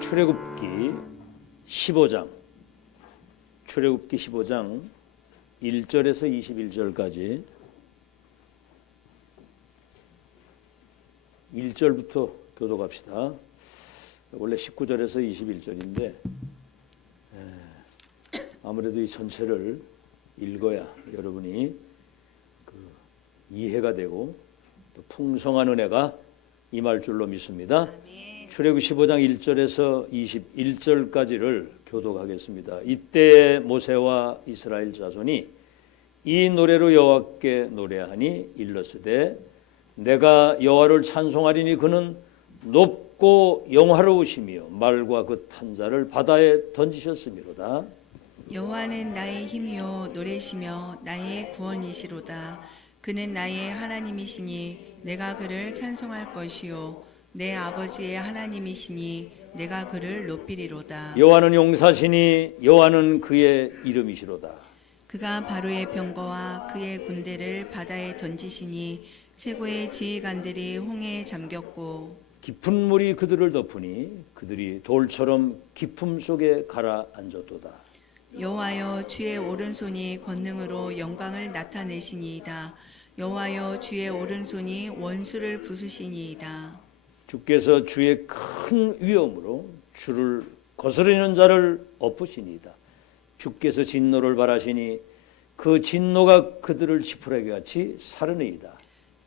출애굽기 15장 1절에서 21절까지 1절부터 교독합시다. 원래 19절에서 21절인데 아무래도 이 전체를 읽어야 여러분이 이해가 되고 또 풍성한 은혜가 임할 줄로 믿습니다. 출애굽 15장 1절에서 21절까지를 교독하겠습니다. 이때 모세와 이스라엘 자손이 이 노래로 여호와께 노래하니 일렀으되 내가 여호와를 찬송하리니 그는 높고 영화로우시며 말과 그 탄자를 바다에 던지셨음이로다. 여호와는 나의 힘이요 노래시며 나의 구원이시로다. 그는 나의 하나님이시니 내가 그를 찬송할 것이요 내 아버지의 하나님이시니 내가 그를 높이리로다. 여호와는 용사시니 여호와는 그의 이름이시로다. 그가 바로의 병거와 그의 군대를 바다에 던지시니 최고의 지휘관들이 홍해에 잠겼고 깊은 물이 그들을 덮으니 그들이 돌처럼 깊음 속에 가라앉았도다. 여호와여 주의 오른손이 권능으로 영광을 나타내시니이다. 여호와여 주의 오른손이 원수를 부수시니이다. 주께서 주의 큰 위엄으로 주를 거스르는 자를 엎으시니이다. 주께서 진노를 바라시니 그 진노가 그들을 지푸라기 같이 사르니이다.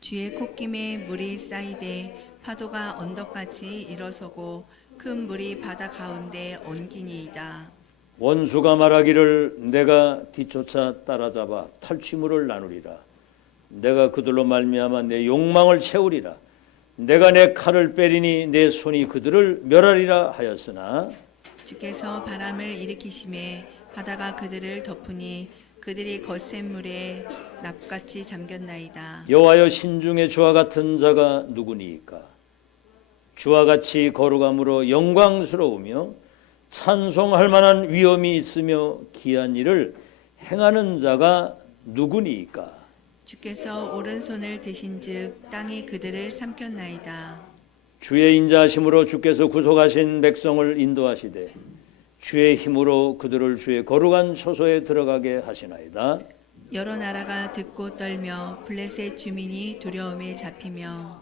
주의 콧김에 물이 쌓이되 파도가 언덕같이 일어서고 큰 물이 바다 가운데 엉기니이다. 원수가 말하기를 내가 뒤쫓아 따라잡아 탈취물을 나누리라. 내가 그들로 말미암아 내 욕망을 채우리라. 내가 내 칼을 빼리니 내 손이 그들을 멸하리라 하였으나 주께서 바람을 일으키심에 바다가 그들을 덮으니 그들이 거센 물에 납같이 잠겼나이다. 여호와여 신중에 주와 같은 자가 누구니이까? 주와 같이 거룩함으로 영광스러우며 찬송할 만한 위엄이 있으며 기한 일을 행하는 자가 누구니이까? 주께서 오른손을 드신즉 땅이 그들을 삼켰나이다. 주의 인자하심으로 주께서 구속하신 백성을 인도하시되 주의 힘으로 그들을 주의 거룩한 처소에 들어가게 하시나이다. 여러 나라가 듣고 떨며 블레셋 주민이 두려움에 잡히며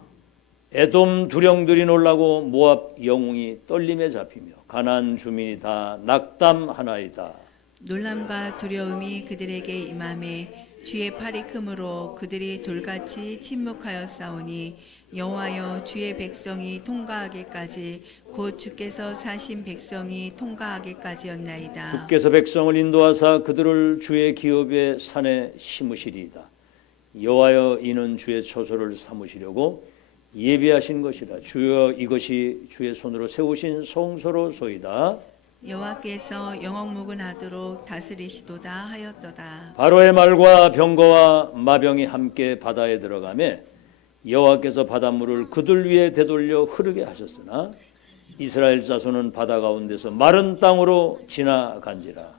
에돔 두령들이 놀라고 모압 영웅이 떨림에 잡히며 가나안 주민이 다 낙담하나이다. 놀람과 두려움이 그들에게 임함에 주의 팔이 크므로 그들이 돌같이 침묵하였사오니 여호와여 주의 백성이 통과하기까지 곧 주께서 사신 백성이 통과하기까지였나이다. 주께서 백성을 인도하사 그들을 주의 기업의 산에 심으시리이다. 여호와여 이는 주의 처소를 삼으시려고 예비하신 것이라. 주여 이것이 주의 손으로 세우신 성소로소이다. 여호와께서 영억무근하도록 다스리시도다 하였도다. 바로의 말과 병거와 마병이 함께 바다에 들어가매 여호와께서 바닷물을 그들 위에 되돌려 흐르게 하셨으나 이스라엘 자손은 바다 가운데서 마른 땅으로 지나간지라.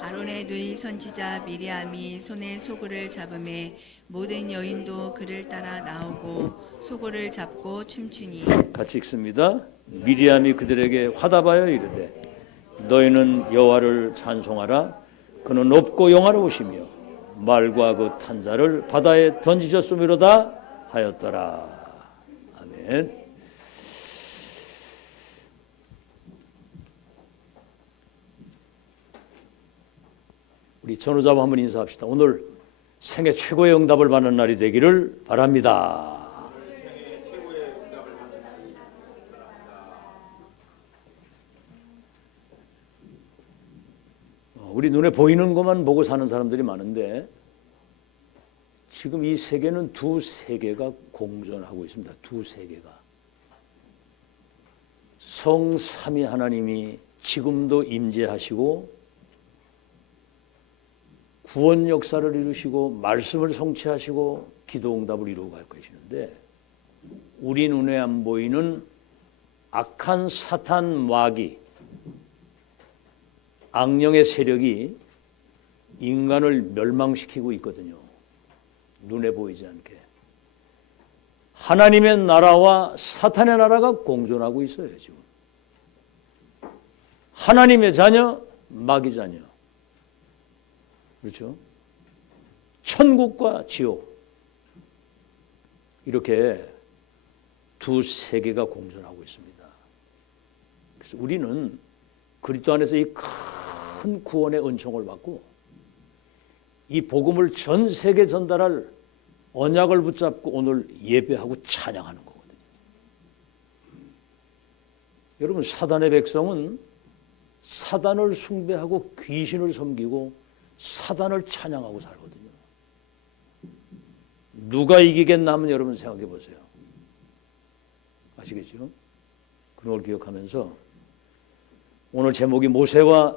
아론의 누이 선지자 미리암이 손에 소굴을 잡음에 모든 여인도 그를 따라 나오고 소굴을 잡고 춤추니. 같이 읽습니다. 미리암이 그들에게 화답하여 이르되 너희는 여호와를 찬송하라. 그는 높고 영화로우시며 말과 그 탄자를 바다에 던지셨음이로다 하였더라. 아멘. 우리 전우자와 한번 인사합시다. 오늘 생애 최고의 응답을 받는 날이 되기를 바랍니다. 우리 눈에 보이는 것만 보고 사는 사람들이 많은데 지금 이 세계는 두 세계가 공존하고 있습니다. 두 세계가. 성삼위 하나님이 지금도 임재하시고 구원 역사를 이루시고 말씀을 성취하시고 기도 응답을 이루고 갈 것이는데 우리 눈에 안 보이는 악한 사탄 마귀 악령의 세력이 인간을 멸망시키고 있거든요. 눈에 보이지 않게. 하나님의 나라와 사탄의 나라가 공존하고 있어요, 지금. 하나님의 자녀, 마귀 자녀. 그렇죠? 천국과 지옥. 이렇게 두 세계가 공존하고 있습니다. 그래서 우리는 그리스도 안에서 이 큰 구원의 은총을 받고 이 복음을 전 세계에 전달할 언약을 붙잡고 오늘 예배하고 찬양하는 거거든요. 여러분, 사단의 백성은 사단을 숭배하고 귀신을 섬기고 사단을 찬양하고 살거든요. 누가 이기겠나 하면 여러분 생각해 보세요. 아시겠죠? 그런 걸 기억하면서 오늘 제목이 모세와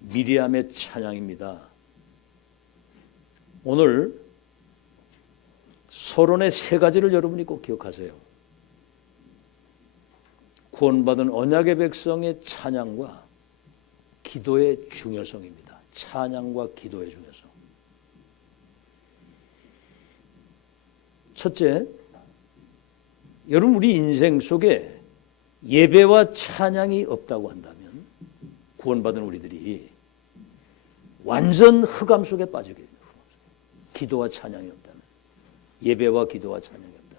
미리암의 찬양입니다. 오늘 서론의 세 가지를 여러분이 꼭 기억하세요. 구원받은 언약의 백성의 찬양과 기도의 중요성입니다. 찬양과 기도의 중요성. 첫째, 여러분 우리 인생 속에 예배와 찬양이 없다고 한다면 구원받은 우리들이 완전 흑암 속에 빠지게 돼요. 기도와 찬양이 없다면, 예배와 기도와 찬양이 없다면.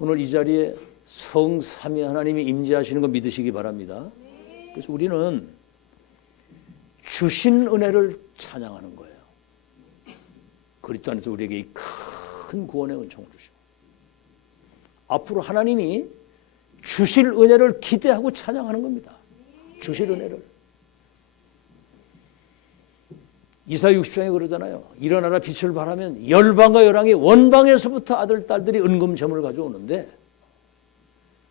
오늘 이 자리에 성삼위 하나님이 임재하시는 거 믿으시기 바랍니다. 그래서 우리는 주신 은혜를 찬양하는 거예요. 그리스도 안에서 우리에게 이 큰 구원의 은총을 주시고 앞으로 하나님이 주실 은혜를 기대하고 찬양하는 겁니다. 주실 은혜를. 이사 60장에 그러잖아요. 일어나라 빛을 발하면 열방과 열왕이 원방에서부터 아들 딸들이 은금점을 가져오는데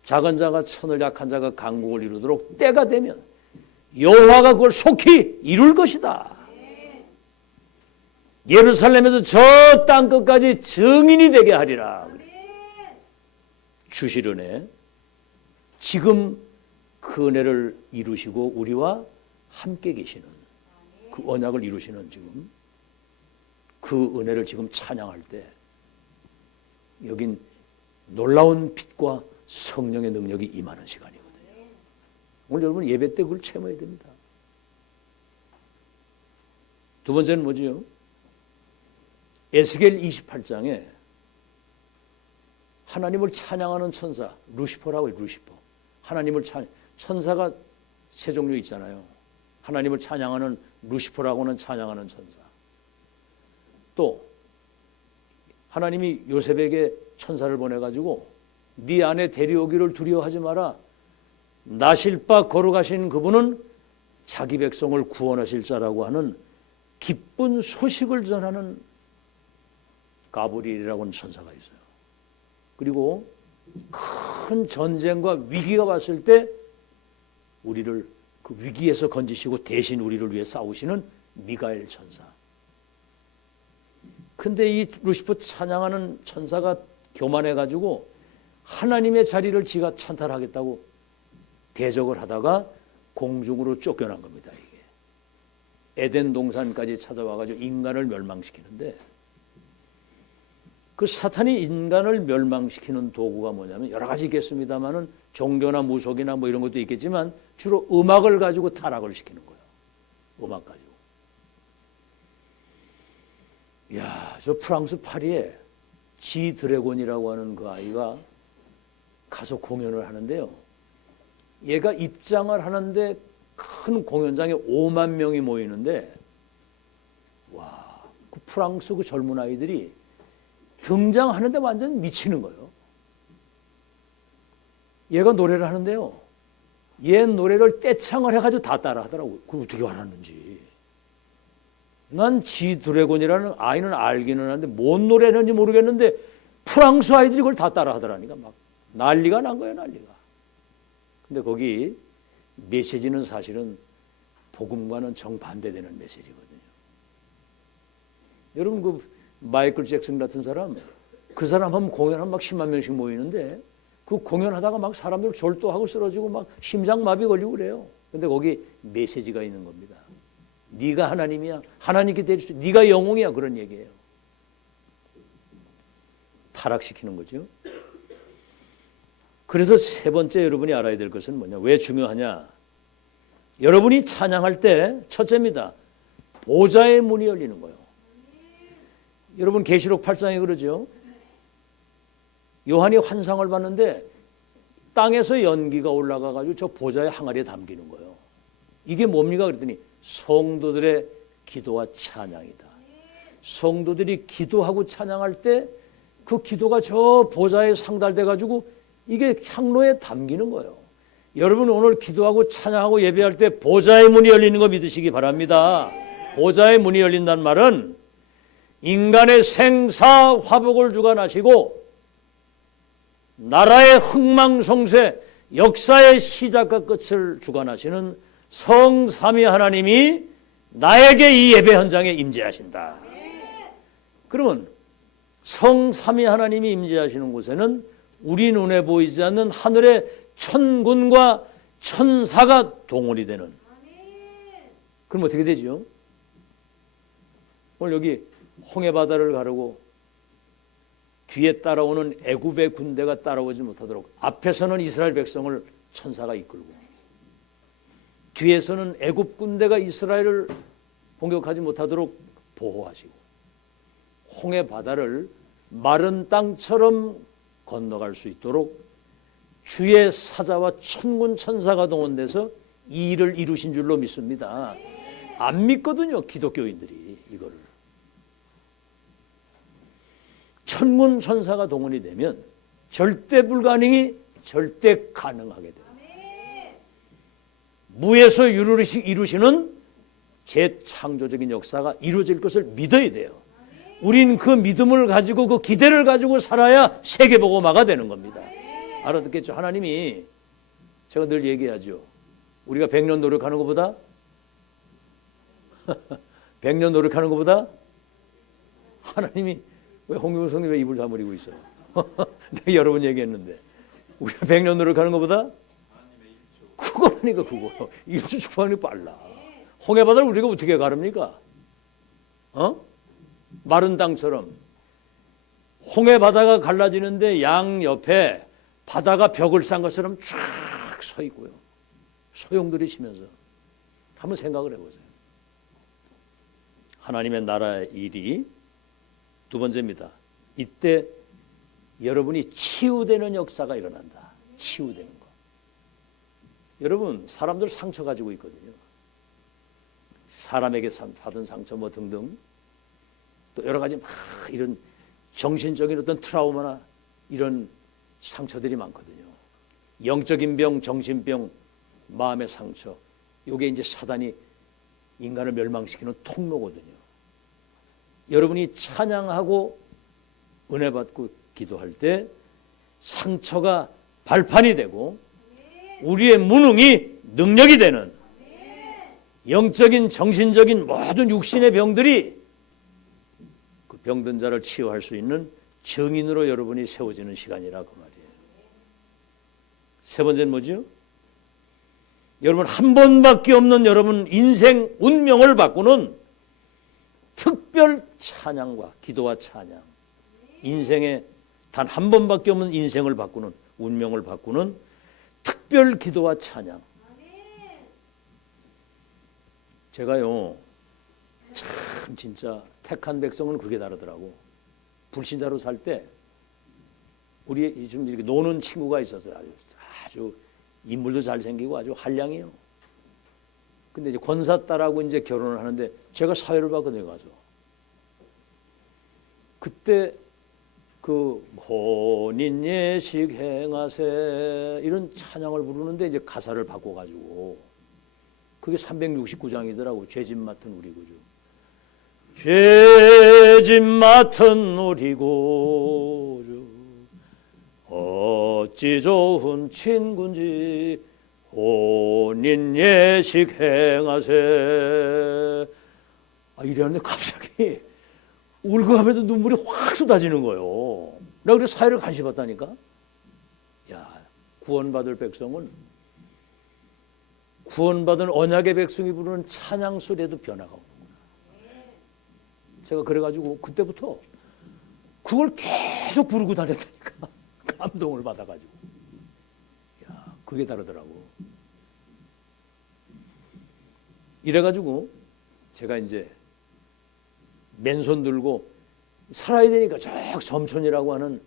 작은 자가 천을 약한 자가 강국을 이루도록 때가 되면 여호와가 그걸 속히 이룰 것이다. 예루살렘에서 저 땅 끝까지 증인이 되게 하리라. 주실 은혜. 지금 그 은혜를 이루시고 우리와 함께 계시는 그 언약을 이루시는 지금 그 은혜를 지금 찬양할 때 여긴 놀라운 빛과 성령의 능력이 임하는 시간이거든요. 오늘 여러분 예배 때 그걸 체험해야 됩니다. 두 번째는 뭐지요? 에스겔 28장에 하나님을 찬양하는 천사 루시퍼라고 해요. 루시퍼. 하나님을 천사가 세 종류 있잖아요. 하나님을 찬양하는 루시퍼라고는 찬양하는 천사. 또 하나님이 요셉에게 천사를 보내가지고 네 안에 데려오기를 두려워하지 마라. 나실 바 걸어가신 그분은 자기 백성을 구원하실 자라고 하는 기쁜 소식을 전하는 가브리엘이라고 하는 천사가 있어요. 그리고 큰 전쟁과 위기가 왔을 때 우리를 그 위기에서 건지시고 대신 우리를 위해 싸우시는 미가엘 천사. 근데 이 루시퍼 찬양하는 천사가 교만해가지고 하나님의 자리를 지가 찬탈하겠다고 대적을 하다가 공중으로 쫓겨난 겁니다. 이게 에덴 동산까지 찾아와가지고 인간을 멸망시키는데 그 사탄이 인간을 멸망시키는 도구가 뭐냐면 여러 가지 있겠습니다만은 종교나 무속이나 뭐 이런 것도 있겠지만 주로 음악을 가지고 타락을 시키는 거예요. 음악 가지고. 야, 저 프랑스 파리에 지 드래곤이라고 하는 그 아이가 가서 공연을 하는데요. 얘가 입장을 하는데 큰 공연장에 5만 명이 모이는데 와, 그 프랑스 그 젊은 아이들이 등장하는데 완전 미치는 거예요. 얘가 노래를 하는데요. 얘 노래를 떼창을 해가지고 다 따라하더라고요. 그걸 어떻게 알았는지. 난 지 드래곤이라는 아이는 알기는 하는데 뭔 노래는지 모르겠는데 프랑스 아이들이 그걸 다 따라하더라니까. 막 난리가 난 거예요, 난리가. 근데 거기 메시지는 사실은 복음과는 정반대되는 메시지거든요. 여러분 그 마이클 잭슨 같은 사람, 그 사람 하면 공연하면 막 10만 명씩 모이는데 그 공연하다가 막 사람들 졸도하고 쓰러지고 막 심장마비 걸리고 그래요. 근데 거기 메시지가 있는 겁니다. 네가 하나님이야. 하나님께 대해서 네가 영웅이야. 그런 얘기예요. 타락시키는 거죠. 그래서 세 번째 여러분이 알아야 될 것은 뭐냐? 왜 중요하냐? 여러분이 찬양할 때 첫째입니다. 보좌의 문이 열리는 거예요. 여러분 계시록 8장에 그러죠. 요한이 환상을 봤는데 땅에서 연기가 올라가가지고 저 보좌의 항아리에 담기는 거예요. 이게 뭡니까? 그랬더니 성도들의 기도와 찬양이다. 성도들이 기도하고 찬양할 때 그 기도가 저 보좌에 상달돼가지고 이게 향로에 담기는 거예요. 여러분 오늘 기도하고 찬양하고 예배할 때 보좌의 문이 열리는 거 믿으시기 바랍니다. 보좌의 문이 열린다는 말은 인간의 생사 화복을 주관하시고 나라의 흥망성쇠 역사의 시작과 끝을 주관하시는 성삼위 하나님이 나에게 이 예배 현장에 임재하신다. 그러면 성삼위 하나님이 임재하시는 곳에는 우리 눈에 보이지 않는 하늘의 천군과 천사가 동원이 되는. 그럼 어떻게 되죠? 오늘 여기 홍해바다를 가르고 뒤에 따라오는 애굽의 군대가 따라오지 못하도록 앞에서는 이스라엘 백성을 천사가 이끌고 뒤에서는 애굽 군대가 이스라엘을 공격하지 못하도록 보호하시고 홍해바다를 마른 땅처럼 건너갈 수 있도록 주의 사자와 천군 천사가 동원돼서 이 일을 이루신 줄로 믿습니다. 안 믿거든요, 기독교인들이 이거를. 천군 천사가 동원이 되면 절대 불가능이 절대 가능하게 돼요. 무에서 이루시는 재창조적인 역사가 이루어질 것을 믿어야 돼요. 우린 그 믿음을 가지고 그 기대를 가지고 살아야 세계복음화가 되는 겁니다. 알아듣겠죠? 하나님이 제가 늘 얘기하죠. 우리가 100년 노력하는 것보다 100년 노력하는 것보다 하나님이 왜 홍경호 성님 왜 입을 다물고 있어요? 내가 여러 번 얘기했는데 우리가 100년 노력하는 것보다 그거라니까 그거. 일주 축복하는 게 빨라. 홍해바다를 우리가 어떻게 가릅니까? 마른 땅처럼 홍해바다가 갈라지는데 양 옆에 바다가 벽을 쌓은 것처럼 쫙 서 있고요. 소용돌이 치면서 한번 생각을 해보세요. 하나님의 나라의 일이 두 번째입니다. 이때 여러분이 치유되는 역사가 일어난다. 치유되는 거. 여러분 사람들 상처 가지고 있거든요. 사람에게 받은 상처 뭐 등등 또 여러 가지 막 이런 정신적인 어떤 트라우마나 이런 상처들이 많거든요. 영적인 병, 정신병, 마음의 상처. 이게 이제 사단이 인간을 멸망시키는 통로거든요. 여러분이 찬양하고 은혜 받고 기도할 때 상처가 발판이 되고 우리의 무능이 능력이 되는 영적인 정신적인 모든 육신의 병들이 그 병든 자를 치유할 수 있는 증인으로 여러분이 세워지는 시간이라 그 말이에요. 세 번째는 뭐죠? 여러분 한 번밖에 없는 여러분 인생 운명을 바꾸는 특별 찬양과 기도와 찬양. 인생에 단 한 번밖에 없는 인생을 바꾸는 운명을 바꾸는 특별 기도와 찬양. 제가요 참 진짜 택한 백성은 그게 다르더라고. 불신자로 살 때 우리 좀 이렇게 노는 친구가 있었어요. 아주 인물도 잘생기고 아주 한량이에요. 근데 이제 권사 딸하고 이제 결혼을 하는데 제가 사회를 봤거든요, 가서. 그때 그 혼인 예식 행하세 이런 찬양을 부르는데 이제 가사를 바꿔가지고 그게 369장이더라고. 죄짐 맡은 우리 구주. 죄짐 맡은 우리 구주 어찌 좋은 친구인지 혼인 예식 행하세. 이랬는데 갑자기 울고 가면서 눈물이 확 쏟아지는 거예요. 내가 그래서 사회를 간신히 봤다니까. 야, 구원받을 백성은 구원받은 언약의 백성이 부르는 찬양 소리에도 변화가 오는구나. 제가 그래가지고 그때부터 그걸 계속 부르고 다녔다니까. 감동을 받아가지고. 그게 다르더라고. 이래가지고 제가 이제 맨손 들고 살아야 되니까 저 점촌이라고 하는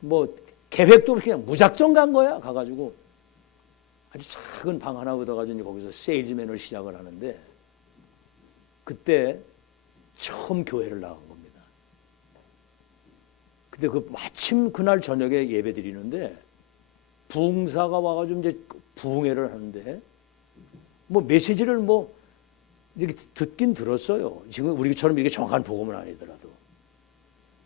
뭐 계획도 없이 그냥 무작정 간 거야. 가가지고 아주 작은 방 하나 얻어가지고 거기서 세일즈맨을 시작을 하는데 그때 처음 교회를 나간 겁니다. 근데 그 마침 그날 저녁에 예배 드리는데 부흥사가 와가지고 이제 부흥회를 하는데 뭐 메시지를 뭐 이렇게 듣긴 들었어요. 지금 우리처럼 이렇게 정확한 복음은 아니더라도.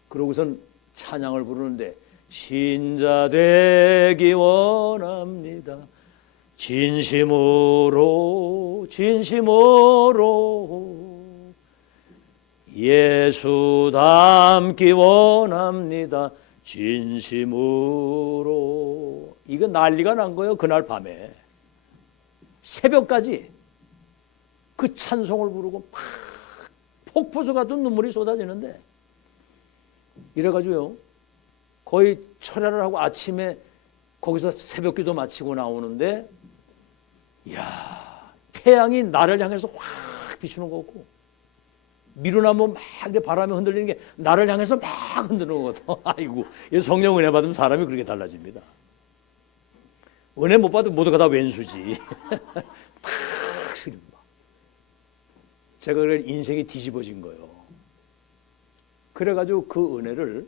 그러고선 찬양을 부르는데 신자 되기 원합니다. 진심으로 예수 닮기 원합니다. 진심으로. 이거 난리가 난 거예요. 그날 밤에 새벽까지 그 찬송을 부르고 막 폭포수 같은 눈물이 쏟아지는데 이래가지고요 거의 철야를 하고 아침에 거기서 새벽기도 마치고 나오는데 이야 태양이 나를 향해서 확 비추는 거고 미루나무 막 바람에 흔들리는 게 나를 향해서 막 흔드는 거거든. 아이고 성령 은혜 받으면 사람이 그렇게 달라집니다. 은혜 못 받으면 모두가 다 왼수지. 막 소리. 제가 그래 인생이 뒤집어진 거예요. 그래가지고 그 은혜를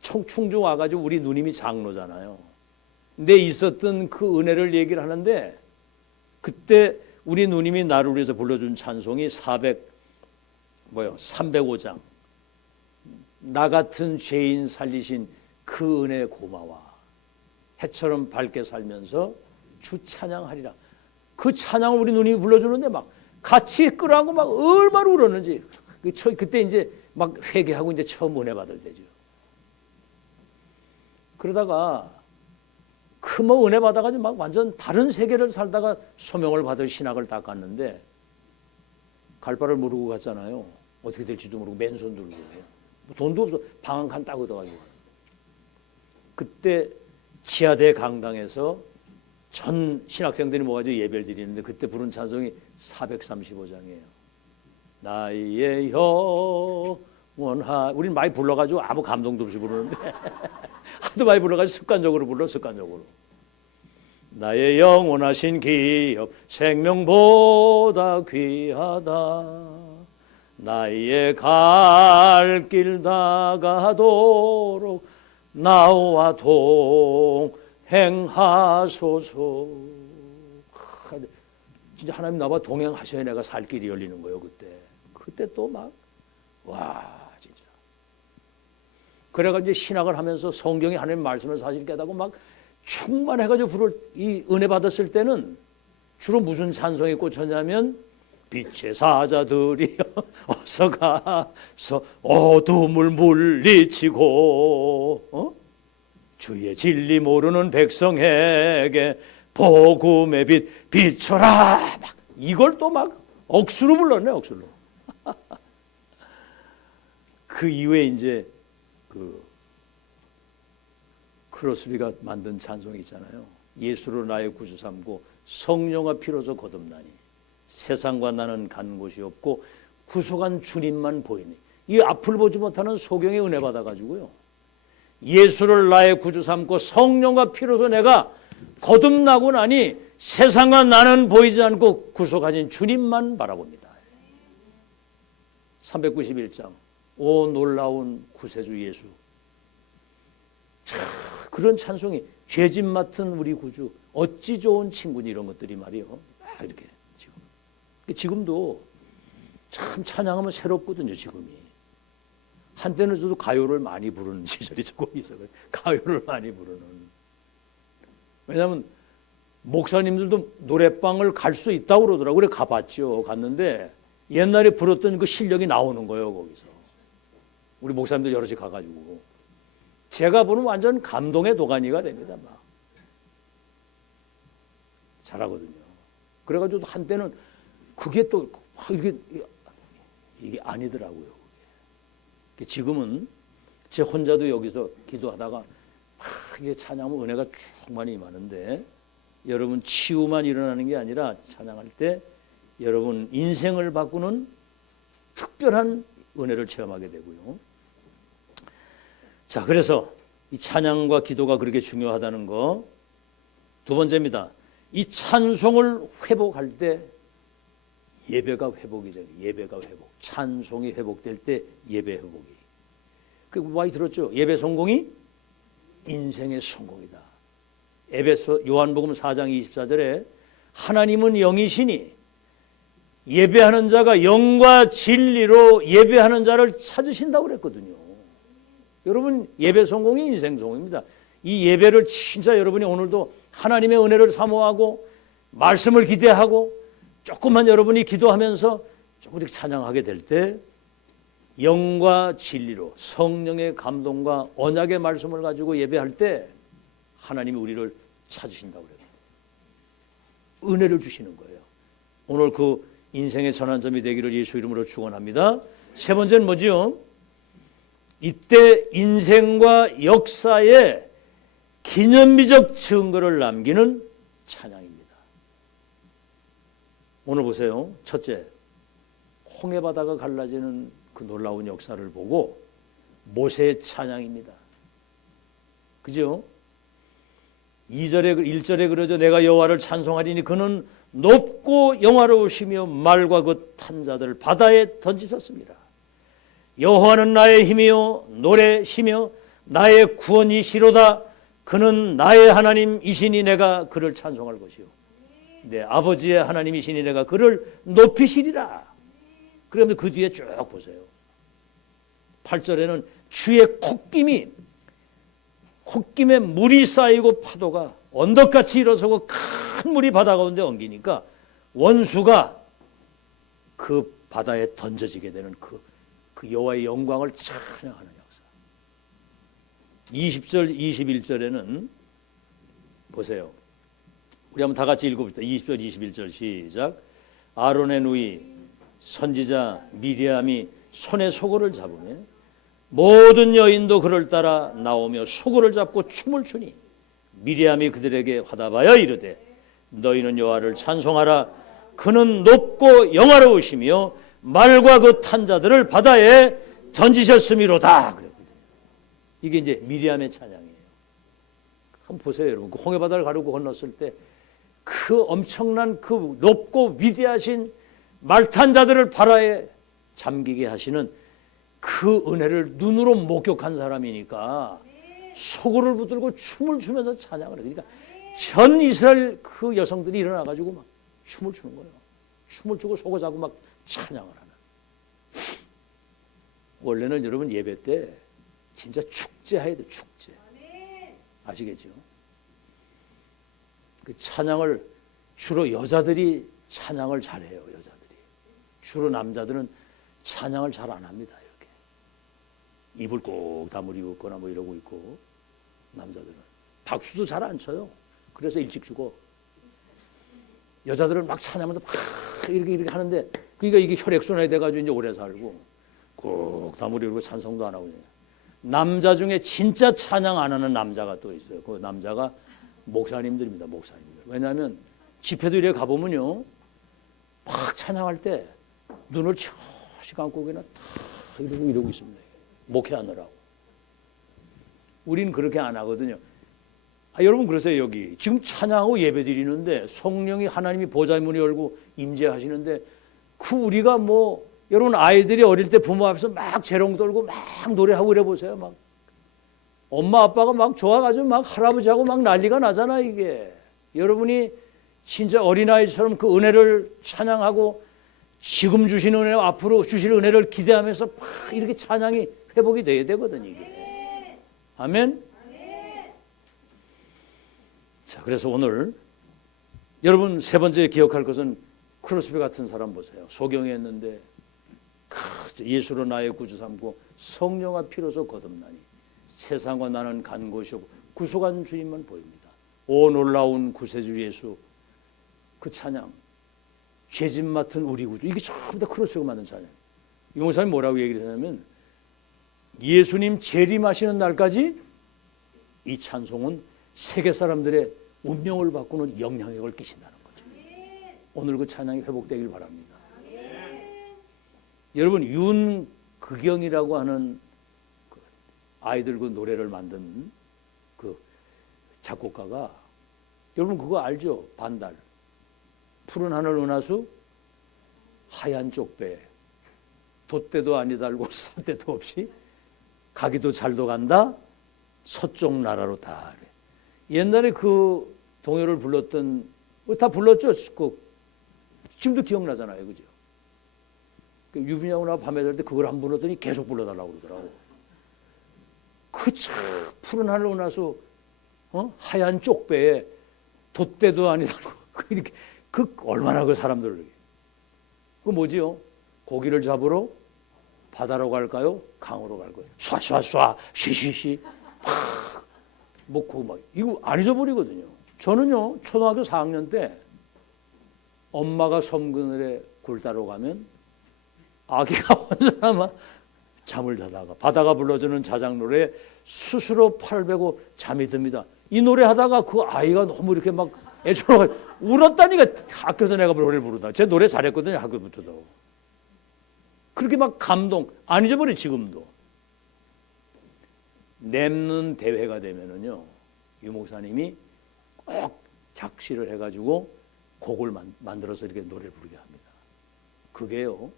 충주 와가지고 우리 누님이 장로잖아요. 내 있었던 그 은혜를 얘기를 하는데 그때 우리 누님이 나를 위해서 불러준 찬송이 305장. 나 같은 죄인 살리신 그 은혜 고마워. 해처럼 밝게 살면서 주 찬양하리라. 그 찬양을 우리 누님이 불러주는데 막 같이 끌어안고 막 얼마나 울었는지. 그때 이제 막 회개하고 이제 처음 은혜 받을 때죠. 그러다가 그 뭐 은혜 받아가지고 막 완전 다른 세계를 살다가 소명을 받을 신학을 딱 갔는데 갈 바를 모르고 갔잖아요. 어떻게 될지도 모르고 맨손 들고 돈도 없어. 방 한 칸 딱 얻어가지고 그때 지하대 강당에서 전 신학생들이 모아서 예배를 드리는데 그때 부른 찬송이 435장이에요. 나의 영원하. 우리는 많이 불러가지고 아무 감동도 없이 부르는데 하도 많이 불러가지고 습관적으로 불러. 나의 영원하신 기업 생명보다 귀하다. 나의 갈 길 다가도록 나와 동행하소서. 진짜 하나님 나와 동행하셔야 내가 살 길이 열리는 거예요. 그때 또 막 와 진짜. 그래가지고 이제 신학을 하면서 성경의 하나님 말씀을 사실 깨닫고 막 충만해가지고 부를 이 은혜 받았을 때는 주로 무슨 찬송에 꽂혔냐면 빛의 사자들이 어서 가서 어둠을 물리치고 주의 진리 모르는 백성에게 복음의 빛 비춰라. 막 이걸 또 막 억수로 불렀네. 억수로. 그 이후에 이제 그 크로스비가 만든 찬송이 있잖아요. 예수로 나의 구주 삼고 성령과 피로서 거듭나니 세상과 나는 간 곳이 없고 구속한 주님만 보이니. 이 앞을 보지 못하는 소경의 은혜 받아가지고요. 예수를 나의 구주 삼고 성령과 피로서 내가 거듭나고 나니 세상과 나는 보이지 않고 구속하신 주님만 바라봅니다. 391장 오 놀라운 구세주 예수. 그런 찬송이 죄짐 맡은 우리 구주 어찌 좋은 친구니 이런 것들이 말이요. 이렇게 지금도 참 찬양하면 새롭거든요. 지금이 한때는 저도 가요를 많이 부르는 시절이 조금 있어요. 가요를 많이 부르는. 왜냐하면 목사님들도 노래방을 갈 수 있다고 그러더라고요. 그래 가봤죠. 갔는데 옛날에 불었던 그 실력이 나오는 거예요. 거기서 우리 목사님들 여럿이 가가지고 제가 보는 완전 감동의 도가니가 됩니다. 막 잘하거든요. 그래가지고 한때는 그게 또 이게 아니더라고요. 지금은 제 혼자도 여기서 기도하다가 이게 찬양하면 은혜가 충만히 임하는데 여러분 치유만 일어나는 게 아니라 찬양할 때 여러분 인생을 바꾸는 특별한 은혜를 체험하게 되고요. 자, 그래서 이 찬양과 기도가 그렇게 중요하다는 거. 두 번째입니다. 이 찬송을 회복할 때 예배가 회복이 돼요. 예배가 회복. 찬송이 회복될 때 예배 회복이. 그 많이 들었죠? 예배 성공이 인생의 성공이다. 에베소 요한복음 4장 24절에 하나님은 영이시니 예배하는 자가 영과 진리로 예배하는 자를 찾으신다고 그랬거든요. 여러분 예배 성공이 인생 성공입니다. 이 예배를 진짜 여러분이 오늘도 하나님의 은혜를 사모하고 말씀을 기대하고 조금만 여러분이 기도하면서 조금 이렇게 찬양하게 될 때 영과 진리로 성령의 감동과 언약의 말씀을 가지고 예배할 때 하나님이 우리를 찾으신다고 그래요. 은혜를 주시는 거예요. 오늘 그 인생의 전환점이 되기를 예수 이름으로 축원합니다. 세 번째는 뭐죠? 이때 인생과 역사에 기념비적 증거를 남기는 찬양입니다. 오늘 보세요. 첫째, 홍해바다가 갈라지는 그 놀라운 역사를 보고 모세의 찬양입니다. 그죠? 1절에 그러죠. 내가 여호와를 찬송하리니 그는 높고 영화로우시며 말과 그 탄 자들을 바다에 던지셨습니다. 여호와는 나의 힘이요 노래시며 나의 구원이시로다. 그는 나의 하나님이시니 내가 그를 찬송할 것이요 내 아버지의 하나님이시니 내가 그를 높이시리라. 그러면 그 뒤에 쭉 보세요. 8절에는 주의 콧김에 물이 쌓이고 파도가 언덕같이 일어서고 큰 물이 바다 가운데 엉기니까 원수가 그 바다에 던져지게 되는 그 여호와의 영광을 찬양하는 역사. 20절 21절에는 보세요. 우리 한번 다 같이 읽어봅시다. 20절 21절 시작. 아론의 누이 선지자 미리암이 손에 소고를 잡으며 모든 여인도 그를 따라 나오며 소고를 잡고 춤을 추니 미리암이 그들에게 화답하여 이르되 너희는 여호와를 찬송하라. 그는 높고 영화로우시며 말과 그 탄 자들을 바다에 던지셨음이로다. 이게 이제 미리암의 찬양이에요. 한번 보세요, 여러분. 그 홍해바다를 가르고 건넜을 때 그 엄청난 그 높고 위대하신 말탄 자들을 바다에 잠기게 하시는 그 은혜를 눈으로 목격한 사람이니까 소고를 붙들고 춤을 추면서 찬양을 해요. 그러니까 전 이스라엘 그 여성들이 일어나 가지고 막 춤을 추는 거예요. 춤을 추고 소고 자고 막 찬양을 하는. 원래는 여러분 예배 때 진짜 축제해야 돼. 축제. 아시겠죠? 그 찬양을 주로 여자들이 찬양을 잘해요. 여자들이. 주로 남자들은 찬양을 잘 안 합니다. 이렇게 입을 꼭 다물고 있거나 뭐 이러고 있고 남자들은 박수도 잘 안 쳐요. 그래서 일찍 죽어. 여자들은 막 찬양하면서 막 이렇게 하는데 그러니까 이게 혈액순환이 돼가지고 이제 오래 살고 꼭 다물고 찬송도 안 하고. 남자 중에 진짜 찬양 안 하는 남자가 또 있어요. 그 남자가 목사님들입니다. 목사님들. 왜냐하면 집회도 이래 가보면요, 막 찬양할 때 눈을 치시 감고 그냥 다 이러고 있습니다. 목회하느라고. 우린 그렇게 안 하거든요. 여러분 그러세요. 여기 지금 찬양하고 예배 드리는데 성령이 하나님이 보좌의 문을 열고 임재하시는데 그 우리가 뭐 여러분 아이들이 어릴 때 부모 앞에서 막 재롱 떨고 막 노래하고 그래 보세요. 막 엄마 아빠가 막 좋아가지고 막 할아버지하고 막 난리가 나잖아. 이게 여러분이 진짜 어린아이처럼 그 은혜를 찬양하고 지금 주신 은혜 앞으로 주실 은혜를 기대하면서 막 이렇게 찬양이 회복이 돼야 되거든요. 이게. 아멘. 자, 그래서 오늘 여러분 세 번째 기억할 것은 크로스비 같은 사람 보세요. 소경했는데 예수로 나의 구주 삼고 성령과 피로서 거듭나니 세상과 나는 간 곳이 없고 구속한 주님만 보입니다. 오 놀라운 구세주 예수. 그 찬양, 죄짐 맡은 우리 구주. 이게 전부 다 크로스비가 만든 찬양. 용사님 뭐라고 얘기를 하냐면 예수님 재림하시는 날까지 이 찬송은 세계 사람들의 운명을 바꾸는 영향력을 끼친다는 거죠. 오늘 그 찬양이 회복되길 바랍니다. 여러분 윤극영이라고 하는 그 아이들 그 노래를 만든 그 작곡가가 여러분 그거 알죠? 반달 푸른 하늘 은하수 하얀 쪽배 돛대도 아니 달고 삿대도 없이 가기도 잘도 간다 서쪽 나라로 다. 옛날에 그 동요를 불렀던 다 불렀죠. 그 지금도 기억나잖아요, 그죠? 유빈양하고 밤에 잘 때 그걸 안 불렀더니 계속 불러달라고 그러더라고. 그 참 푸른 하늘 은하수 하얀 쪽배에 돛대도 아니 달고 그 얼마나 그 사람들 그 뭐지요? 고기를 잡으러 바다로 갈까요? 강으로 갈 거예요. 쏴쏴쏴 쉬쉬쉬 팍 먹고 막 이거 안 잊어버리거든요. 저는요 초등학교 4학년 때 엄마가 섬그늘에 굴 따러 가면 아기가 혼자만 잠을 자다가 바다가 불러주는 자작 노래 스스로 팔을 베고 잠이 듭니다. 이 노래 하다가 그 아이가 너무 이렇게 막 애처로 울었다니까 학교에서 내가 노래를 부르다. 제 노래 잘했거든요 학교부터도. 그렇게 막 감동 안 잊어버려 지금도. 랩는 대회가 되면은요 유 목사님이 꼭 작시를 해가지고 곡을 만들어서 이렇게 노래를 부르게 합니다. 그게요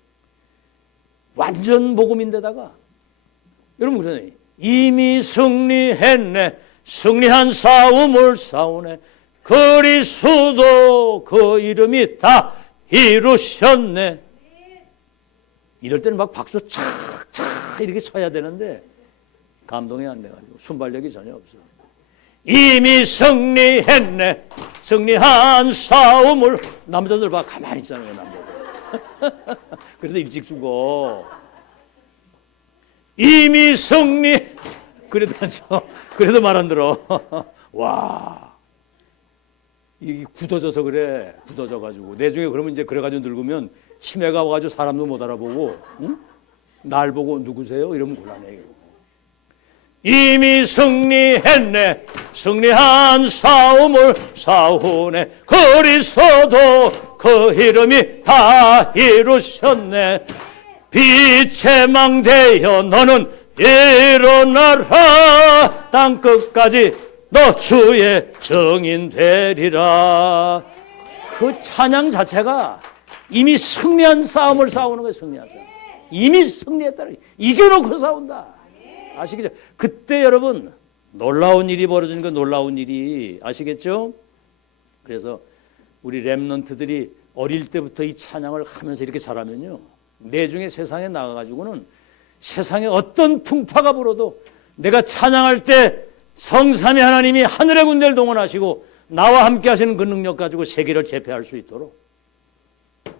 완전 복음인데다가 여러분 그러잖아요. 이미 승리했네 승리한 싸움을 싸우네 그리스도 그 이름이 다 이루셨네. 이럴 때는 막 박수 착착 이렇게 쳐야 되는데 감동이 안 돼가지고 순발력이 전혀 없어. 이미 승리했네 승리한 싸움을 남자들 봐 가만히 있잖아요 남자들. 그래서 일찍 죽어. 이미 승리 그래도 안 쳐. 그래도 말 안 들어. 와 이게 굳어져서 그래. 굳어져가지고 내중에 그러면 이제 그래가지고 늙으면 치매가 와가지고 사람도 못 알아보고 응? 날 보고 누구세요? 이러면 곤란해. 이미 승리했네 승리한 싸움을 싸우네 그리스도 그 이름이 다 이루셨네. 빛의 망대여 너는 일어나라 땅 끝까지 너 주의 증인 되리라. 그 찬양 자체가 이미 승리한 싸움을 싸우는 거예요. 승리한 싸움. 이미 승리했다. 이겨놓고 싸운다. 아시겠죠? 그때 여러분 놀라운 일이 벌어지는 건 놀라운 일이 아시겠죠? 그래서 우리 랩런트들이 어릴 때부터 이 찬양을 하면서 이렇게 잘하면요 내중에 세상에 나가가지고는 세상에 어떤 풍파가 불어도 내가 찬양할 때 성삼위 하나님이 하늘의 군대를 동원하시고 나와 함께 하시는 그 능력 가지고 세계를 제패할 수 있도록